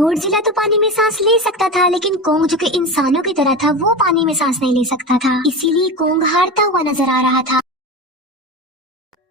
Godzilla तो पानी में सांस ले सकता था, लेकिन कोंग जो कि इंसानों की तरह था वो पानी में सांस नहीं ले सकता था, इसीलिए कोंग हारता हुआ नजर आ रहा था।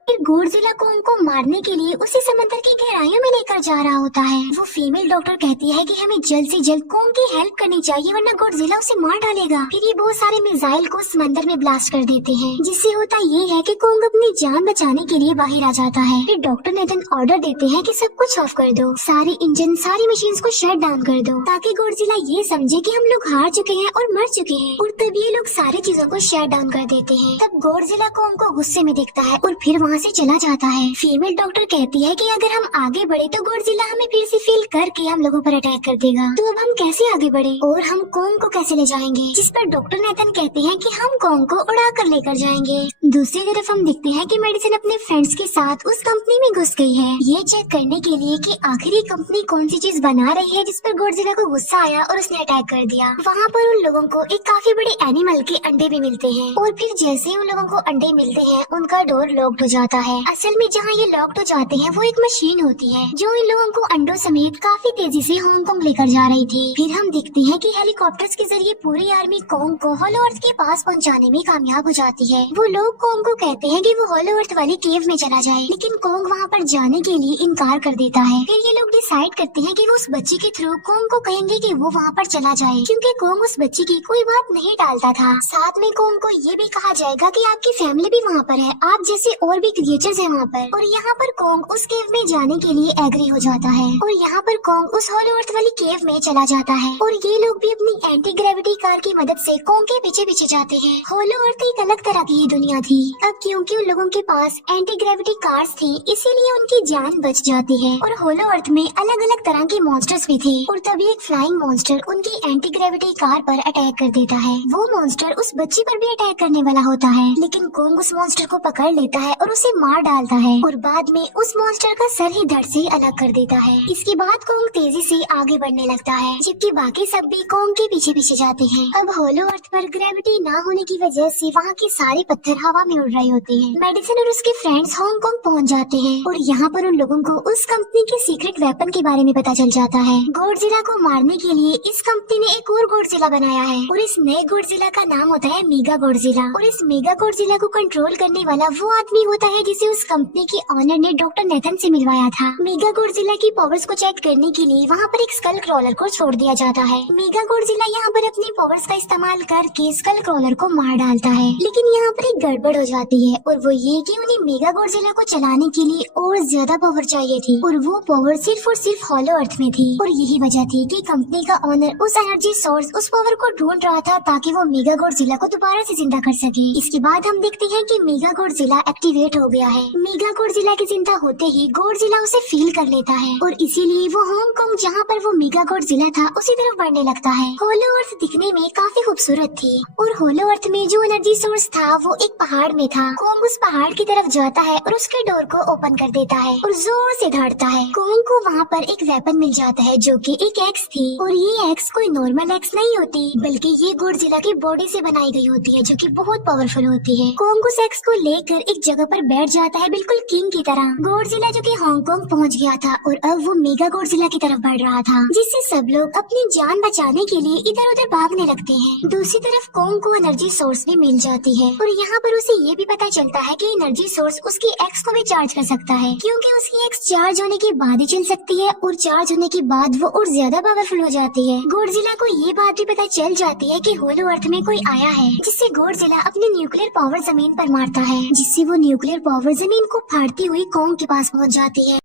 फिर गॉडजिला कोंग को मारने के लिए उसी समंदर की गहराइयों में लेकर जा रहा होता है। वो फीमेल डॉक्टर कहती है कि हमें जल्द से जल्द कोंग की हेल्प करनी चाहिए, वरना गॉडजिला उसे मार डालेगा। फिर ये बहुत सारे मिसाइल को समंदर में ब्लास्ट कर देते हैं, जिससे होता ये है कि कोंग अपनी जान बचाने के लिए बाहर आ जाता है। फिर डॉक्टर नेथन ऑर्डर देते हैं कि सब कुछ ऑफ कर दो, सारे इंजन सारी मशीन को शट डाउन कर दो, ताकि गॉडजिला ये समझे कि हम लोग हार चुके हैं और मर चुके हैं। और तब ये लोग सारी चीजों को शट डाउन कर देते हैं। तब गॉडजिला कोंग को गुस्से में देखता है और फिर वहाँ से चला जाता है। फीमेल डॉक्टर कहती है कि अगर हम आगे बढ़े तो गॉडजिला हमें फिर से फील करके हम लोगों पर अटैक कर देगा, तो अब हम कैसे आगे बढ़े और हम कोंग को कैसे ले जाएंगे। जिस पर डॉक्टर नेथन कहते हैं कि हम कोंग को उड़ा कर लेकर जाएंगे। दूसरी तरफ हम देखते हैं कि मेडिसिन अपने फ्रेंड्स के साथ उस कंपनी में घुस गई है, ये चेक करने के लिए कि आखिर ये कंपनी कौन सी चीज बना रही है, जिस पर गॉडजिला को गुस्सा आया और उसने अटैक कर दिया। वहाँ पर उन लोगों को एक काफी बड़े एनिमल के अंडे भी मिलते हैं, और फिर जैसे ही उन लोगों को अंडे मिलते हैं उनका डोर लॉक्ड हो जाता है। असल में जहाँ ये लॉक्ड हो जाते हैं वो एक मशीन होती है जो इन लोगों को अंडों समेत काफी तेजी से हांगकांग लेकर जा रही थी। फिर हम देखते हैं कि हेलीकॉप्टर्स के जरिए पूरी आर्मी कोंग को होलो अर्थ के पास पहुंचाने में कामयाब हो जाती है। वो लोग कोंग को कहते हैं कि वो होलो अर्थ वाली केव में चला जाए, लेकिन कोंग वहाँ पर जाने के लिए इनकार कर देता है। फिर ये लोग डिसाइड करते हैं कि वो उस बच्ची के थ्रू कोंग को कहेंगे कि वो वहाँ पर चला जाए, क्योंकि कोंग उस बच्ची की कोई बात नहीं टालता था। साथ में कोंग को ये भी कहा जाएगा कि आपकी फैमिली भी वहाँ पर है, आप जैसे और भी क्रिएचर्स हैं वहाँ पर। और यहाँ पर कोंग उस केव में जाने के लिए एग्री हो जाता है, और यहाँ पर कोंग उस होलो अर्थ वाली केव में चला जाता है। और ये लोग भी अपनी एंटी ग्रेविटी कार की मदद से कोंग के पीछे पीछे जाते हैं। होलो अर्थ एक अलग तरह की ही दुनिया थी। अब क्योंकि उन लोगों के पास एंटी ग्रेविटी कार्स थी, इसीलिए उनकी जान बच जाती है। और होलो अर्थ में अलग अलग तरह के मॉन्स्टर्स भी थे, और तभी एक फ्लाइंग मॉन्स्टर उनकी एंटी ग्रेविटी कार पर अटैक कर देता है। वो मॉन्स्टर उस बच्ची पर भी अटैक करने वाला होता है, लेकिन कोंग उस मॉन्स्टर को पकड़ लेता है और उसे मार डालता है, और बाद में उस मॉन्स्टर का सर ही धड़ से अलग कर देता है। इसके बाद कोंग तेजी से आगे बढ़ने लगता है, जबकि बाकी सब भी कोंग के पीछे पीछे जाते हैं। अब होलो अर्थ पर ग्रेविटी ना होने की वजह से वहाँ के सारे पत्थर हवा में उड़ रहे होते हैं। मेडिसिन और उसके फ्रेंड्स हांगकांग पहुँच जाते हैं, और यहाँ पर उन लोगों को उस कंपनी के सीक्रेट वेपन के बारे में पता चल जाता है। गॉडजिला को मारने के लिए इस कंपनी ने एक और गॉडजिला बनाया है, और इस नए गॉडजिला का नाम होता है मेगा गॉडजिला। और इस मेगा गॉडजिला को कंट्रोल करने वाला वो आदमी होता है जिसे उस कंपनी के ऑनर ने डॉक्टर नेथन से मिलवाया था। मेगा गॉडजिला की पावर्स को चेक करने के लिए वहाँ पर एक स्कल क्रॉलर को छोड़ दिया जाता है। मेगा गॉडजिला यहाँ पर अपनी पावर्स का इस्तेमाल करके स्कल क्रॉलर को मार डालता है, लेकिन यहाँ पर एक गड़बड़ हो जाती है, और वो ये कि उन्हें मेगा गॉडजिला को चलाने के लिए और ज्यादा पावर चाहिए थी, और वो पावर सिर्फ और सिर्फ होलो अर्थ में थी। और यही वजह थी कि कंपनी का ऑनर उस एनर्जी सोर्स उस पावर को ढूंढ रहा था, ताकि वो मेगा गॉडजिला को दोबारा से जिंदा कर सके। इसके बाद हम देखते हैं कि मेगा गॉडजिला एक्टिवेट हो गया है। मेगा गॉडजिला के जिंदा होते ही गॉडजिला उसे फील कर लेता है, और इसीलिए वो हांगकांग जहाँ पर वो मेगा गॉडजिला था उसी तरफ बढ़ने लगता है। होलो अर्थ दिखने में काफी खूबसूरत थी, और होलो अर्थ में जो एनर्जी सोर्स था वो एक पहाड़ में था। कोंग उस पहाड़ की तरफ जाता है और उसके डोर को ओपन कर देता है और जोर से दौड़ता है। कोंग को वहाँ पर एक वेपन मिल जाता है जो कि एक एक्स थी, और ये एक्स कोई नॉर्मल एक्स नहीं होती, बल्कि ये गॉडजिला की बॉडी से बनाई गई होती है, जो कि बहुत पावरफुल होती है। कोंग उस एक्स को लेकर एक जगह पर बैठ जाता है, बिल्कुल किंग की तरह। गॉडजिला जो कि हांगकांग पहुंच गया था, और अब वो मेगा गॉडजिला की तरफ बढ़ रहा था, जिससे सब लोग अपनी जान बचाने के लिए इधर उधर भागने लगते हैं। दूसरी तरफ कोंग को एनर्जी सोर्स भी मिल जाती है, और यहाँ पर उसे ये भी पता चलता है कि एनर्जी सोर्स उसकी एक्स को भी चार्ज कर सकता है, क्योंकि उसकी एक्स चार्ज होने के बाद ही चल सकती है, और चार्ज होने के बाद वो और ज्यादा पावरफुल हो जाती है। गॉडजिला को ये बात भी पता चल जाती है कि होलो अर्थ में कोई आया है, जिससे गॉडजिला अपनी न्यूक्लियर पावर जमीन पर मारता है, जिससे वो न्यूक्लियर पावर जमीन को फाड़ती हुई कोंग के पास पहुँच जाती है।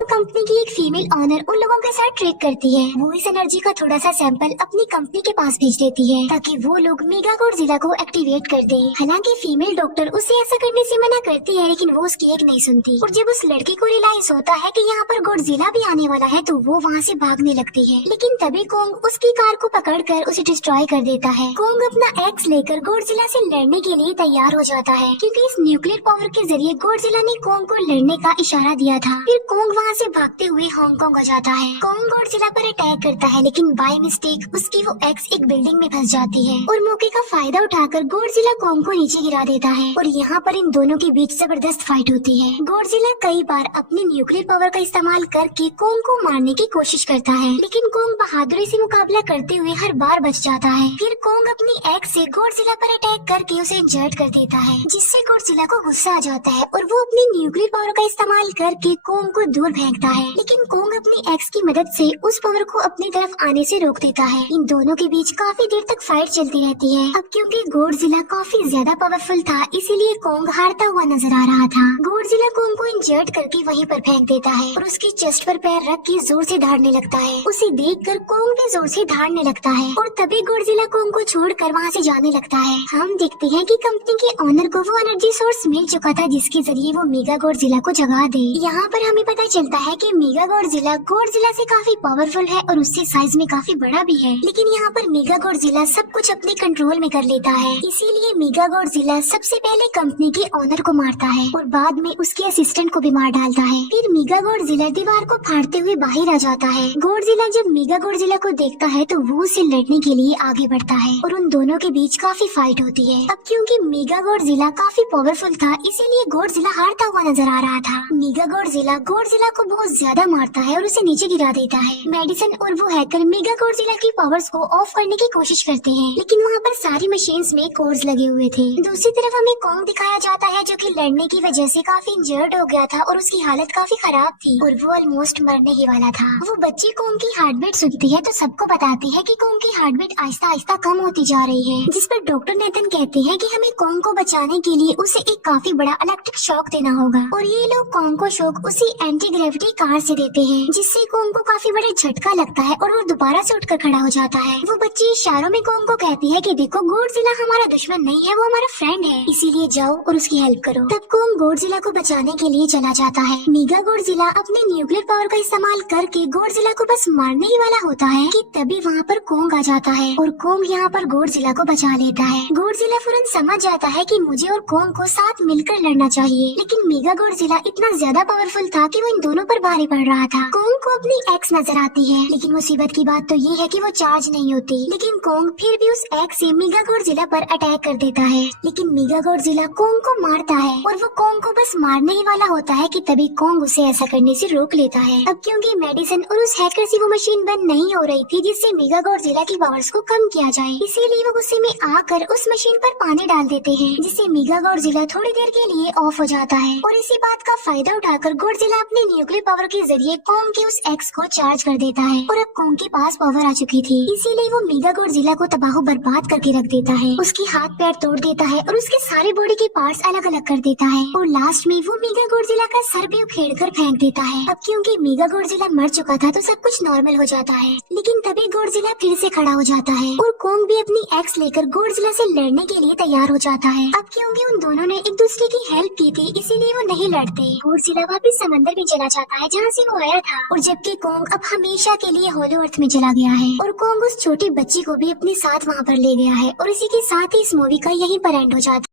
कंपनी की एक फीमेल ऑनर उन लोगों के साथ ट्रेक करती है। वो इस एनर्जी का थोड़ा सा सैंपल अपनी कंपनी के पास भेज देती है, ताकि वो लोग मेगा गॉडजिला को एक्टिवेट कर दें। हालांकि फीमेल डॉक्टर उसे ऐसा करने से मना करती है, लेकिन वो उसकी एक नहीं सुनती, और जब उस लड़की को रियलाइज होता है कि यहाँ पर गॉडजिला भी आने वाला है, तो वो वहाँ से भागने लगती है। लेकिन तभी कोंग उसकी कार को पकड़कर उसे डिस्ट्रॉय कर देता है। कोंग अपना एक्स लेकर गॉडजिला से लड़ने के लिए तैयार हो जाता है, क्योंकि इस न्यूक्लियर पावर के जरिए गॉडजिला ने कोंग को लड़ने का इशारा दिया था। फिर कोंग वहाँ से भागते हुए हांगकांग आ जाता है। कोंग गॉडजिला पर अटैक करता है, लेकिन बाय मिस्टेक उसकी वो एक्स एक बिल्डिंग में फंस जाती है और मौके का फायदा उठाकर गॉडजिला कोंग को नीचे गिरा देता है और यहाँ पर इन दोनों के बीच जबरदस्त फाइट होती है। गॉडजिला कई बार अपनी न्यूक्लियर पावर का इस्तेमाल करके कोंग को मारने की कोशिश करता है, लेकिन कोंग बहादुरी से मुकाबला करते हुए हर बार बच जाता है। फिर कोंग अपनी एक्स से गॉडजिला पर अटैक करके उसे इंजर्ड कर देता है, जिससे गॉडजिला को गुस्सा आ जाता है और वो अपनी न्यूक्लियर पावर का इस्तेमाल करके कोंग को दूर फेंकता है, लेकिन कोंग अपनी एक्स की मदद से उस पावर को अपनी तरफ आने से रोक देता है। इन दोनों के बीच काफी देर तक फाइट चलती रहती है। अब क्योंकि गॉडजिला काफी ज्यादा पावरफुल था, इसीलिए कोंग हारता हुआ नजर आ रहा था। गॉडजिला कोंग को इंजर्ड करके वहीं पर फेंक देता है और उसकी चेस्ट पर पैर रख के जोर से दहाड़ने लगता है। उसे देखकर कोंग भी जोर से दहाड़ने लगता है और तभी गॉडजिला कोंग को छोड़कर वहाँ से जाने लगता है। हम देखते हैं कि कंपनी के ओनर को वो एनर्जी सोर्स मिल चुका था, जिसके जरिए वो मेगा गॉडजिला को जगा दे। यहाँ पर हमें पता चलता है कि मेगा गॉडजिला से काफी पावरफुल है और उससे साइज में काफी बड़ा भी है, लेकिन यहाँ पर मेगा गॉडजिला सब कुछ अपने कंट्रोल में कर लेता है। इसीलिए मेगा गॉडजिला सबसे पहले कंपनी के ओनर को मारता है और बाद में उसके असिस्टेंट को भी मार डालता है। फिर मेगा गॉडजिला दीवार को फाड़ते हुए बाहर आ जाता है। गॉडजिला जब मेगा गॉडजिला को देखता है तो वो उससे लड़ने के लिए आगे बढ़ता है और उन दोनों के बीच काफी फाइट होती है। अब क्योंकि मेगा गॉडजिला काफी पावरफुल था, इसीलिए गॉडजिला हारता हुआ नजर आ रहा था। मेगा गॉडजिला को बहुत ज्यादा मारता है और उसे नीचे गिरा देता है। मेडिसन और वो हैकर मेगा गॉडजिला की पावर्स को ऑफ करने की कोशिश करते हैं, लेकिन वहाँ पर सारी मशीन्स में कोर्स लगे हुए थे। दूसरी तरफ हमें कोंग दिखाया जाता है, जो कि लड़ने की वजह से काफी इंजर्ड हो गया था और उसकी हालत काफी खराब थी और वो ऑलमोस्ट मरने ही वाला था। वो बच्ची कोंग की हार्ट बीट सुनती है तो सबको बताती है कि कोंग की हार्ट बीट आहिस्ता आहिस्ता कम होती जा रही है, जिस पर डॉक्टर नेथन कहते हैं कि हमें कोंग को बचाने के लिए उसे एक काफी बड़ा इलेक्ट्रिक शॉक देना होगा और ये लोग कोंग को शॉक उसी एंटी ग्रेविटी कार से देते हैं, जिससे कोंग को काफी बड़ा झटका लगता है और वो दोबारा से उठकर खड़ा हो जाता है। वो बच्ची इशारों में कोंग को कहती है कि देखो गॉडजिला हमारा दुश्मन नहीं है, वो हमारा फ्रेंड है, इसीलिए जाओ और उसकी हेल्प करो। तब कोंग गॉडजिला को बचाने के लिए चला जाता है। मेगा गॉडजिला अपने न्यूक्लियर पावर का इस्तेमाल करके गॉडजिला को बस मारने ही वाला होता है कि तभी वहाँ पर कोंग आ जाता है और कोंग यहाँ पर गॉडजिला को बचा लेता है। गॉडजिला फौरन समझ जाता है कि मुझे और कोंग को साथ मिलकर लड़ना चाहिए, लेकिन मेगा गॉडजिला इतना ज्यादा पावरफुल था कि वो इन दोनों पर भारी पड़ रहा था। कोंग को अपनी एक्स नजर आती है, लेकिन मुसीबत की बात तो ये है कि वो चार्ज नहीं होती, लेकिन कोंग फिर भी उस एक्स से मेगा गॉडजिला पर अटैक कर देता है। लेकिन मेगा गॉडजिला कोंग को मारता है और वो कोंग को बस मारने ही वाला होता है कि तभी कोंग उसे ऐसा करने से रोक लेता है। अब क्योंकि मेडिसन और उस हैकर से वो मशीन बंद नहीं हो रही थी जिससे मेगा गॉडजिला की पावर्स को कम किया जाए, इसीलिए वो गुस्से में आकर उस मशीन पर पानी डाल देते हैं, जिससे मेगा गॉडजिला थोड़ी देर के लिए ऑफ हो जाता है और इसी बात का फायदा उठाकर गॉडजिला अपने न्यूक्लियर पावर के जरिए कोंग के उस एक्स को चार्ज कर देता है और अब कोंग के पास पावर आ चुकी थी, इसीलिए वो मेगा गॉडजिला को तबाह बर्बाद करके रख देता है। उसकी हाथ पैर तोड़ देता है और उसके सारे बॉडी के पार्ट्स अलग अलग कर देता है और लास्ट में वो मेगा गॉडजिला का सर भी उखेड़ कर फेंक देता है। अब क्योंकि मेगा गॉडजिला मर चुका था तो सब कुछ नॉर्मल हो जाता है, लेकिन तभी गॉडजिला फिर से खड़ा हो जाता है और कोंग भी अपनी एक्स लेकर गॉडजिला से लड़ने के लिए तैयार हो जाता है। अब क्योंकि उन दोनों ने एक दूसरे की हेल्प की थी, इसीलिए वो नहीं लड़ते। गॉडजिला वापस समंदर में चला जाता है जहाँ से वो आया था और जबकि कोंग अब हमेशा के लिए होलो अर्थ में चला गया है और कोंग उस छोटी बच्ची को भी अपने साथ वहाँ पर ले गया है और इसी के साथ ही इस मूवी का यहीं पर एंड हो जाता है।